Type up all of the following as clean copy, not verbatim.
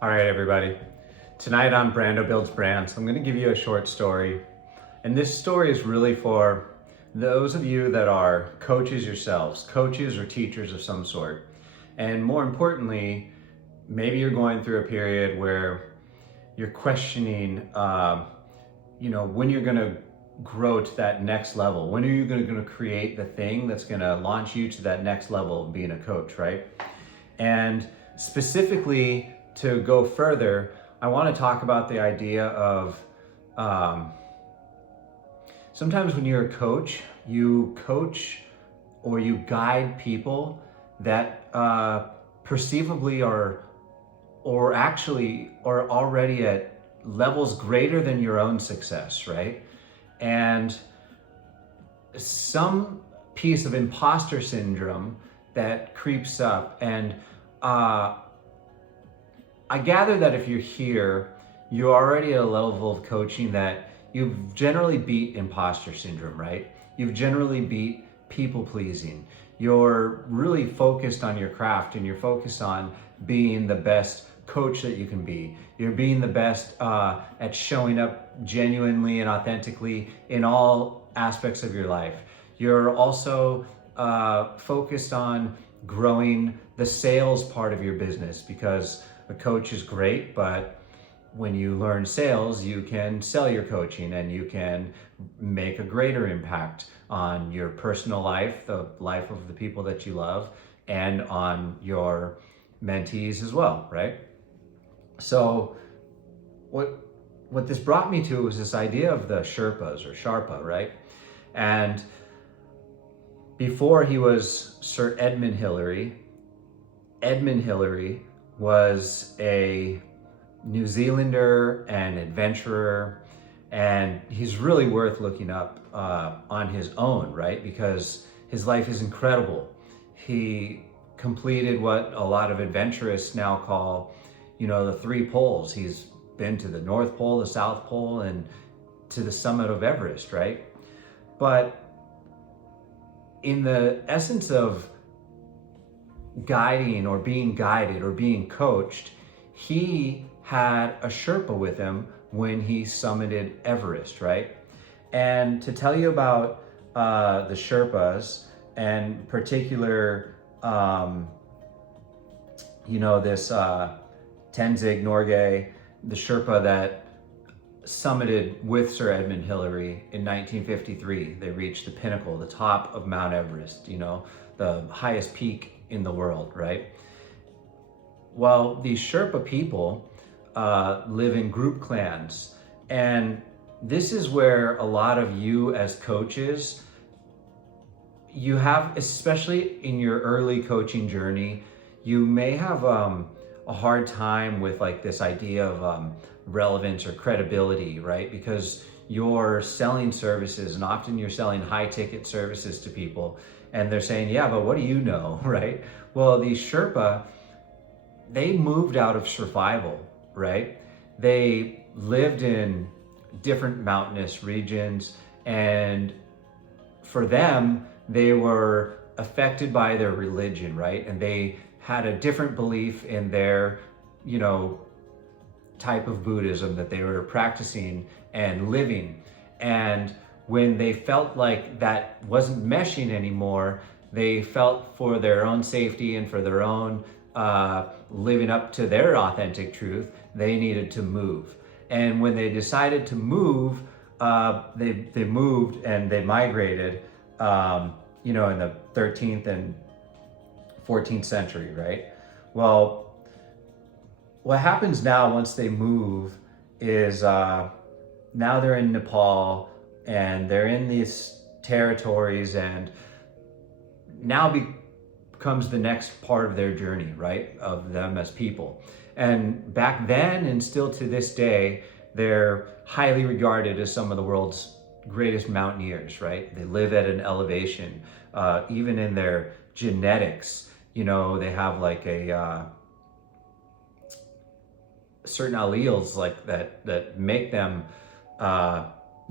All right, everybody. Tonight on Brando Builds Brands, I'm going to give you a short story. And this story is really for those of you that are coaches yourselves, coaches or teachers of some sort. And more importantly, maybe you're going through a period where you're questioning, when you're going to grow to that next level. When are you going to create the thing that's going to launch you to that next level of being a coach, right? And specifically, to go further, I want to talk about the idea of sometimes when you're a coach, you coach or you guide people that perceivably or actually are already at levels greater than your own success, right? And some piece of imposter syndrome that creeps up. And I gather that if you're here, you're already at a level of coaching that you've generally beat imposter syndrome, right? You've generally beat people pleasing. You're really focused on your craft and you're focused on being the best coach that you can be. You're being the best at showing up genuinely and authentically in all aspects of your life. You're also focused on growing the sales part of your business, because a coach is great, but when you learn sales, you can sell your coaching and you can make a greater impact on your personal life, the life of the people that you love, and on your mentees as well, right? So what this brought me to was this idea of the Sherpas or Sharpa, right? And before he was Sir Edmund Hillary was a New Zealander and adventurer, and he's really worth looking up on his own, right? Because his life is incredible. He completed what a lot of adventurists now call, the three poles. He's been to the North Pole, the South Pole, and to the summit of Everest, right? But in the essence of guiding or being guided or being coached, he had a Sherpa with him when he summited Everest, right? And to tell you about the Sherpas, and particular, this Tenzing Norgay, the Sherpa that summited with Sir Edmund Hillary in 1953. They reached the pinnacle, the top of Mount Everest, the highest peak in the world, right? Well, these Sherpa people live in group clans, and this is where a lot of you as coaches, you have, especially in your early coaching journey, you may have a hard time with like this idea of relevance or credibility, right? Because you're selling services, and often you're selling high ticket services to people, and they're saying, yeah, but what do you know, right? Well, these Sherpa, they moved out of survival, right? They lived in different mountainous regions, and for them, they were affected by their religion, right? And they had a different belief in their, type of Buddhism that they were practicing and living. And when they felt like that wasn't meshing anymore, they felt for their own safety and for their own living up to their authentic truth, they needed to move. And when they decided to move, they moved and they migrated, in the 13th and 14th century, right? Well, what happens now once they move is now they're in Nepal and they're in these territories, and now becomes the next part of their journey, right? Of them as people. And back then, and still to this day, they're highly regarded as some of the world's greatest mountaineers, right? They live at an elevation, even in their genetics, they have like a certain alleles like that make them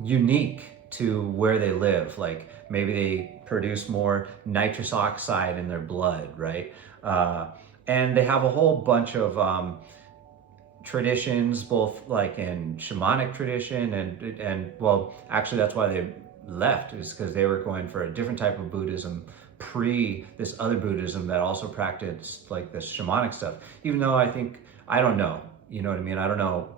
unique to where they live. Like maybe they produce more nitrous oxide in their blood, right? And they have a whole bunch of traditions, both like in shamanic tradition and well, actually that's why they left, is because they were going for a different type of Buddhism pre this other Buddhism that also practiced like this shamanic stuff. Even though I don't know, you know what I mean? I don't know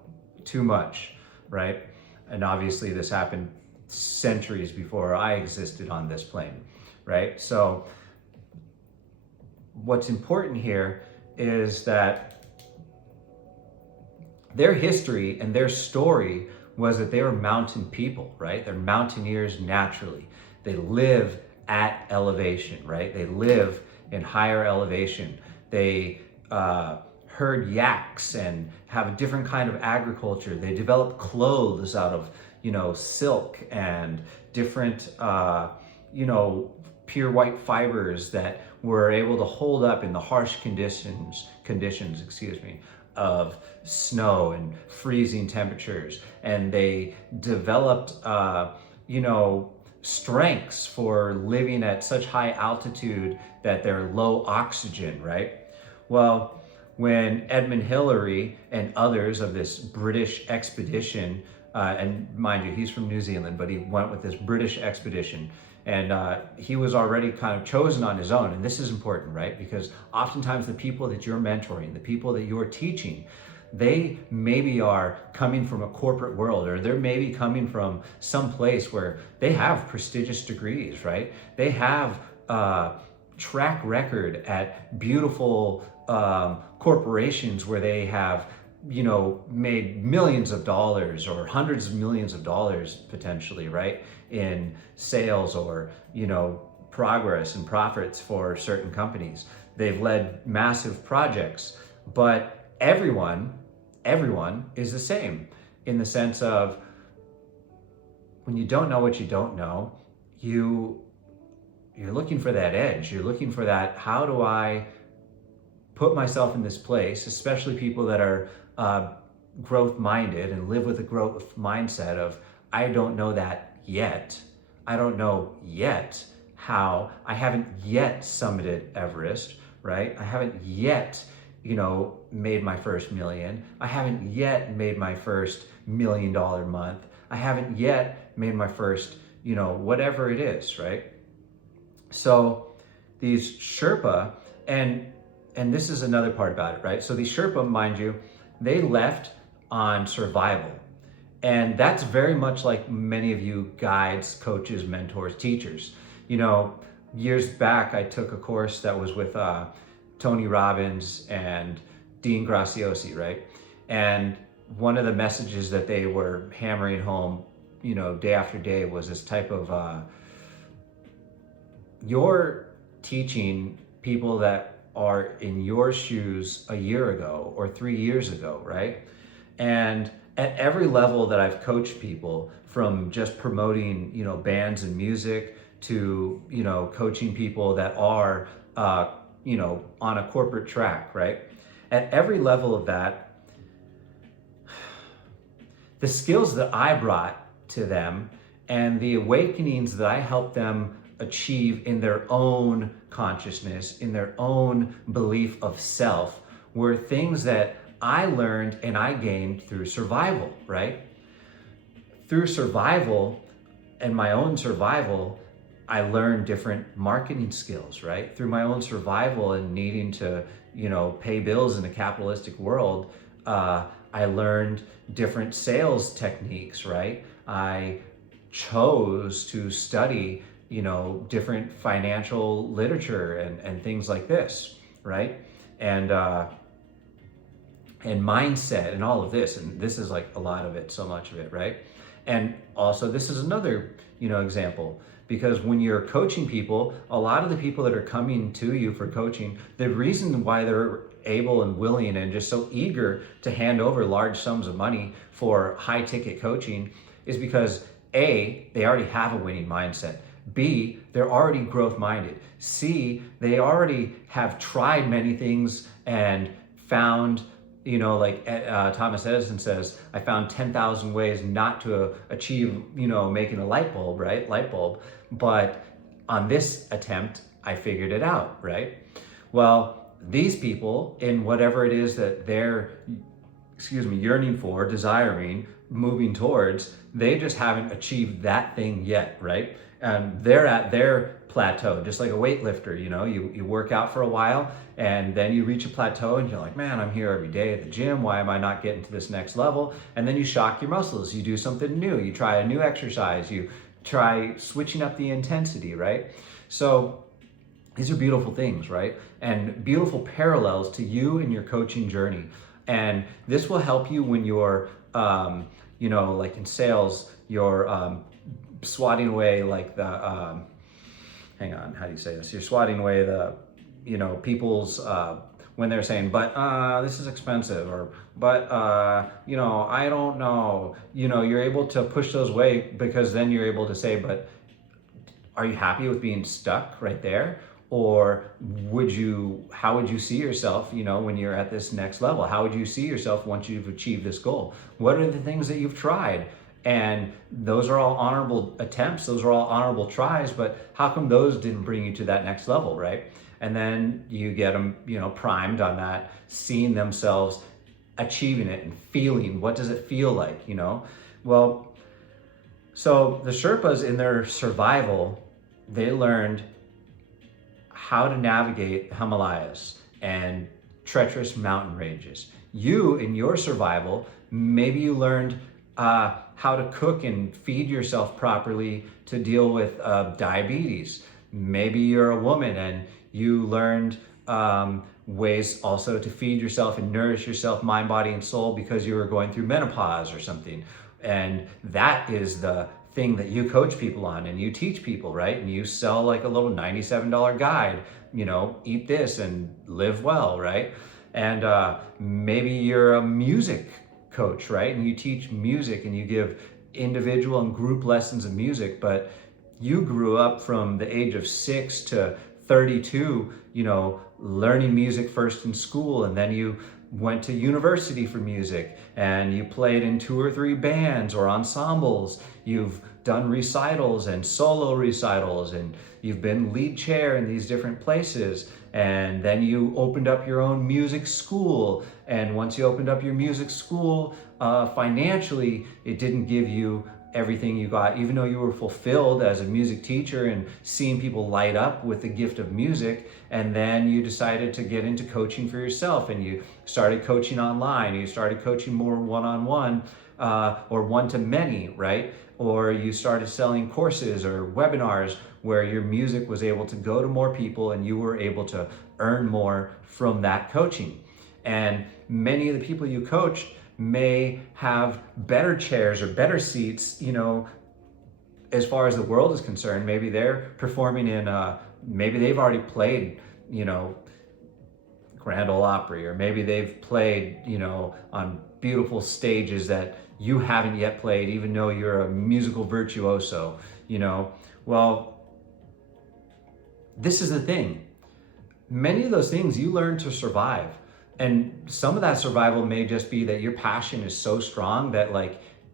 too much, right? And obviously this happened centuries before I existed on this plane, right? So what's important here is that their history and their story was that they were mountain people, right? They're mountaineers naturally. They live at elevation, right? They live in higher elevation. They herd yaks and have a different kind of agriculture. They develop clothes out of, silk and different, pure white fibers that were able to hold up in the harsh conditions, of snow and freezing temperatures. And they developed, strengths for living at such high altitude that they're low oxygen, right? Well, when Edmund Hillary and others of this British expedition, and mind you, he's from New Zealand, but he went with this British expedition, and he was already kind of chosen on his own. And this is important, right? Because oftentimes the people that you're mentoring, the people that you're teaching, they maybe are coming from a corporate world, or they're maybe coming from some place where they have prestigious degrees, right? They have track record at beautiful corporations where they have, made millions of dollars or hundreds of millions of dollars potentially, right? In sales or, progress and profits for certain companies. They've led massive projects, but everyone is the same in the sense of when you don't know what you don't know, you're looking for that edge. You're looking for that, how do I put myself in this place, especially people that are growth minded and live with a growth mindset of, I don't know that yet. I don't know yet how. I haven't yet summited Everest, right? I haven't yet, made my first million. I haven't yet made my first $1 million month. I haven't yet made my first, whatever it is, right? So these Sherpa, and this is another part about it, right? So these Sherpa, mind you, they left on survival. And that's very much like many of you guides, coaches, mentors, teachers. Years back, I took a course that was with Tony Robbins and Dean Graziosi, right? And one of the messages that they were hammering home, day after day was this type of, you're teaching people that are in your shoes a year ago or 3 years ago, right? And at every level that I've coached people, from just promoting, bands and music to, coaching people that are, on a corporate track, right? At every level of that, the skills that I brought to them and the awakenings that I helped them achieve in their own consciousness, in their own belief of self, were things that I learned and I gained through survival, right? Through survival and my own survival, I learned different marketing skills, right? Through my own survival and needing to, pay bills in a capitalistic world, I learned different sales techniques, right? I chose to study, different financial literature and things like this, right? And mindset and all of this. And this is like a lot of it, so much of it, right? And also this is another, example, because when you're coaching people, a lot of the people that are coming to you for coaching, the reason why they're able and willing and just so eager to hand over large sums of money for high ticket coaching is because A, they already have a winning mindset. B, they're already growth minded. C, they already have tried many things and found, like Thomas Edison says, I found 10,000 ways not to achieve, making a light bulb, right? Light bulb. But on this attempt, I figured it out, right? Well, these people, in whatever it is that they're yearning for, desiring, moving towards. They just haven't achieved that thing yet, right? And they're at their plateau, just like a weightlifter. You work out for a while and then you reach a plateau and you're like, man, I'm here every day at the gym. Why am I not getting to this next level? And then you shock your muscles. You do something new. You try a new exercise. You try switching up the intensity, right? So these are beautiful things, right? And beautiful parallels to you and your coaching journey. And this will help you when you're, like in sales, you're swatting away like the, hang on, how do you say this? You're swatting away the, people's, when they're saying, but this is expensive, or, but, I don't know. You're able to push those away because then you're able to say, but are you happy with being stuck right there? Or how would you see yourself, when you're at this next level? How would you see yourself once you've achieved this goal? What are the things that you've tried? And those are all honorable attempts. Those are all honorable tries, but how come those didn't bring you to that next level, right? And then you get them, primed on that, seeing themselves achieving it and feeling, what does it feel like, Well, so the Sherpas in their survival, they learned how to navigate Himalayas and treacherous mountain ranges. You, in your survival, maybe you learned how to cook and feed yourself properly to deal with diabetes. Maybe you're a woman and you learned ways also to feed yourself and nourish yourself, mind, body, and soul, because you were going through menopause or something. And that is the thing that you coach people on and you teach people, right? And you sell like a little $97 guide, eat this and live well, right? And maybe you're a music coach, right? And you teach music and you give individual and group lessons of music, but you grew up from the age of 6 to 32, learning music first in school, and then you went to university for music and you played in 2 or 3 bands or ensembles. You've done recitals and solo recitals, and you've been lead chair in these different places. And then you opened up your own music school. And once you opened up your music school, financially, it didn't give you everything you got, even though you were fulfilled as a music teacher and seeing people light up with the gift of music. And then you decided to get into coaching for yourself, and you started coaching online. You started coaching more one-on-one or one-to-many, right? Or you started selling courses or webinars where your music was able to go to more people and you were able to earn more from that coaching. And many of the people you coach may have better chairs or better seats, as far as the world is concerned. Maybe they're performing in, maybe they've already played, Grand Ole Opry, or maybe they've played, on beautiful stages that you haven't yet played, even though you're a musical virtuoso, Well, this is the thing. Many of those things you learn to survive. And some of that survival may just be that your passion is so strong that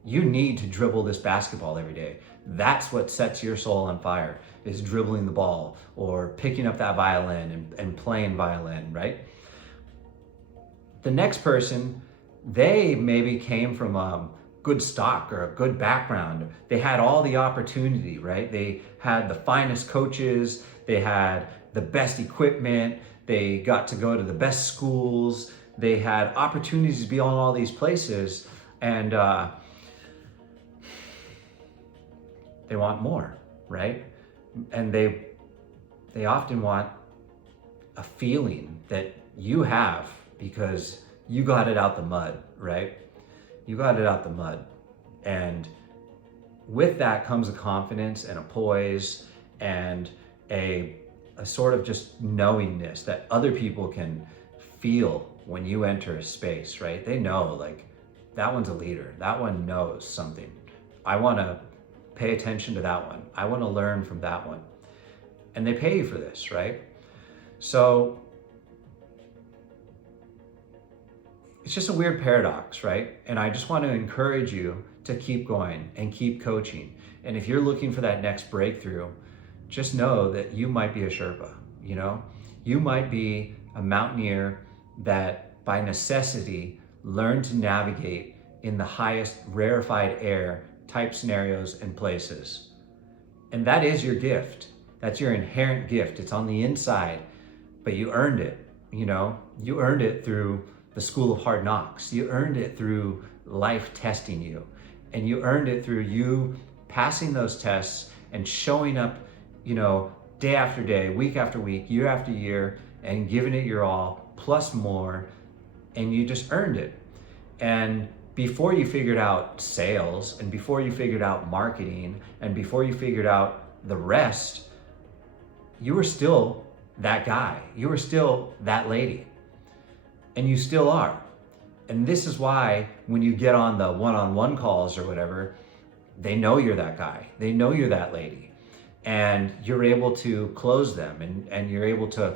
you need to dribble this basketball every day. That's what sets your soul on fire, is dribbling the ball or picking up that violin and playing violin, right? The next person, they maybe came from good stock or a good background. They had all the opportunity, right? They had the finest coaches, they had the best equipment, they got to go to the best schools, they had opportunities to be on all these places, and they want more, right? And they often want a feeling that you have because you got it out the mud, right? You got it out the mud. And with that comes a confidence and a poise and a sort of just knowingness that other people can feel when you enter a space, right? They know, that one's a leader. That one knows something. I want to pay attention to that one. I want to learn from that one. And they pay you for this, right? So it's just a weird paradox, right? And I just want to encourage you to keep going and keep coaching. And if you're looking for that next breakthrough, just know that you might be a Sherpa, You might be a mountaineer that by necessity learn to navigate in the highest rarefied air type scenarios and places. And that is your gift. That's your inherent gift. It's on the inside, but you earned it. You earned it through the school of hard knocks. You earned it through life testing you. And you earned it through you passing those tests and showing up, day after day, week after week, year after year, and giving it your all, plus more, and you just earned it. And before you figured out sales, and before you figured out marketing, and before you figured out the rest, you were still that guy. You were still that lady. And you still are. And this is why when you get on the one-on-one calls or whatever, they know you're that guy. They know you're that lady. And you're able to close them, and you're able to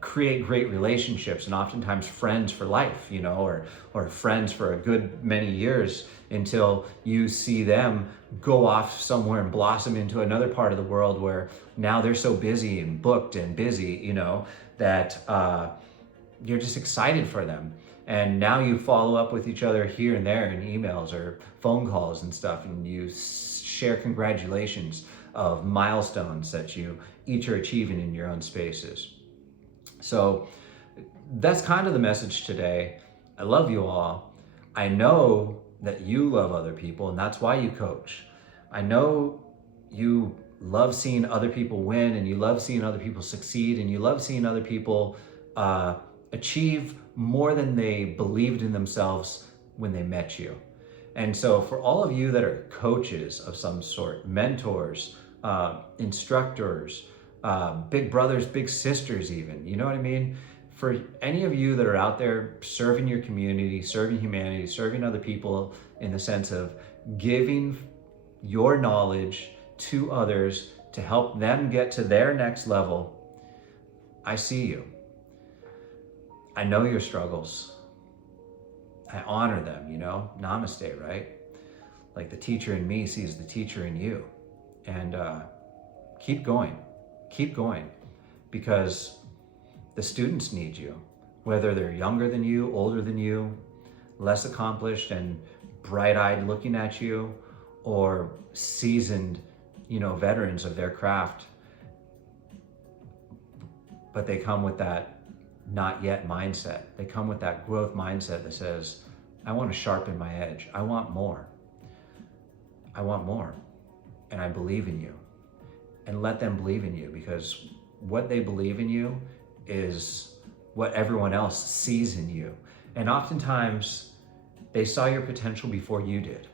create great relationships, and oftentimes friends for life, or friends for a good many years, until you see them go off somewhere and blossom into another part of the world where now they're so busy and booked and busy, that you're just excited for them. And now you follow up with each other here and there in emails or phone calls and stuff, and you share congratulations of milestones that you each are achieving in your own spaces. So that's kind of the message today. I love you all. I know that you love other people, and that's why you coach. I know you love seeing other people win, and you love seeing other people succeed, and you love seeing other people achieve more than they believed in themselves when they met you. And so for all of you that are coaches of some sort, mentors, instructors, big brothers, big sisters even, you know what I mean? For any of you that are out there serving your community, serving humanity, serving other people in the sense of giving your knowledge to others to help them get to their next level, I see you. I know your struggles. I honor them, namaste, right? Like the teacher in me sees the teacher in you. And keep going, because the students need you, whether they're younger than you, older than you, less accomplished and bright-eyed looking at you, or seasoned, veterans of their craft. But they come with that not yet mindset. They come with that growth mindset that says, I want to sharpen my edge. I want more. And I believe in you. And let them believe in you, because what they believe in you is what everyone else sees in you. And oftentimes they saw your potential before you did.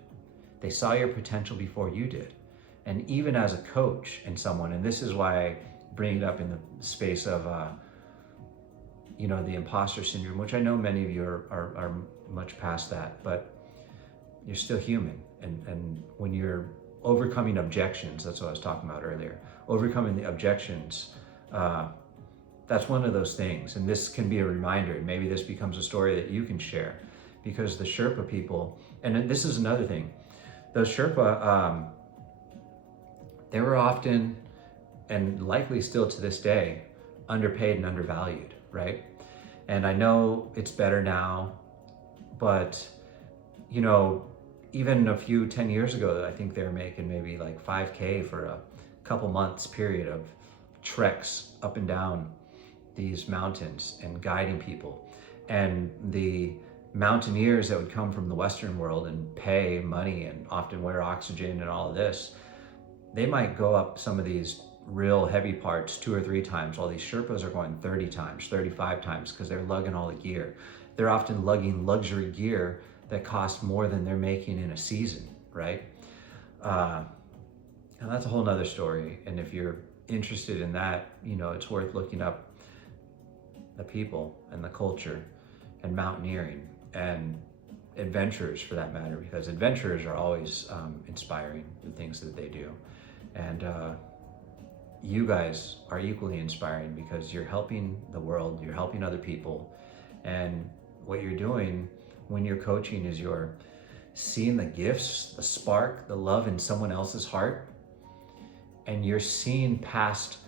And even as a coach and someone, and this is why I bring it up in the space of the imposter syndrome, which I know many of you are much past that, but you're still human. And when you're overcoming objections, that's what I was talking about earlier, overcoming the objections, that's one of those things. And this can be a reminder, and maybe this becomes a story that you can share, because the Sherpa people, and this is another thing, those Sherpa, they were often, and likely still to this day, underpaid and undervalued, right? And I know it's better now, but even a few 10 years ago, I think they were making maybe like $5,000 for a couple months period of treks up and down these mountains and guiding people. And the mountaineers that would come from the Western world and pay money and often wear oxygen and all of this, they might go up some of these real heavy parts 2 or 3 times, while these Sherpas are going 30 times, 35 times, because they're lugging all the gear. They're often lugging luxury gear that costs more than they're making in a season, right? And that's a whole nother story. And if you're interested in that, it's worth looking up the people and the culture and mountaineering and adventurers for that matter, because adventurers are always inspiring, the things that they do. And you guys are equally inspiring, because you're helping the world, you're helping other people. And what you're doing when you're coaching is you're seeing the gifts, the spark, the love in someone else's heart, and you're seeing past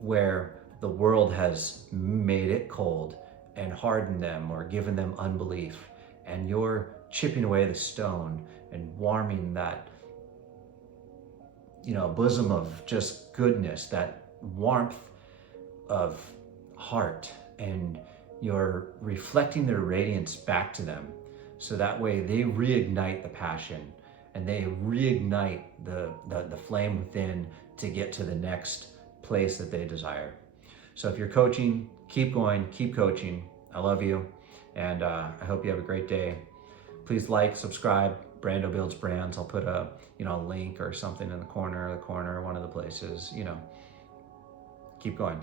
where the world has made it cold and hardened them or given them unbelief. and you're chipping away the stone and warming that, bosom of just goodness, that warmth of heart, and you're reflecting their radiance back to them. So that way they reignite the passion and they reignite the flame within to get to the next place that they desire. So if you're coaching, keep going, keep coaching. I love you, and I hope you have a great day. Please like, subscribe. Brando Builds Brands. I'll put a link or something in the corner, one of the places. Keep going.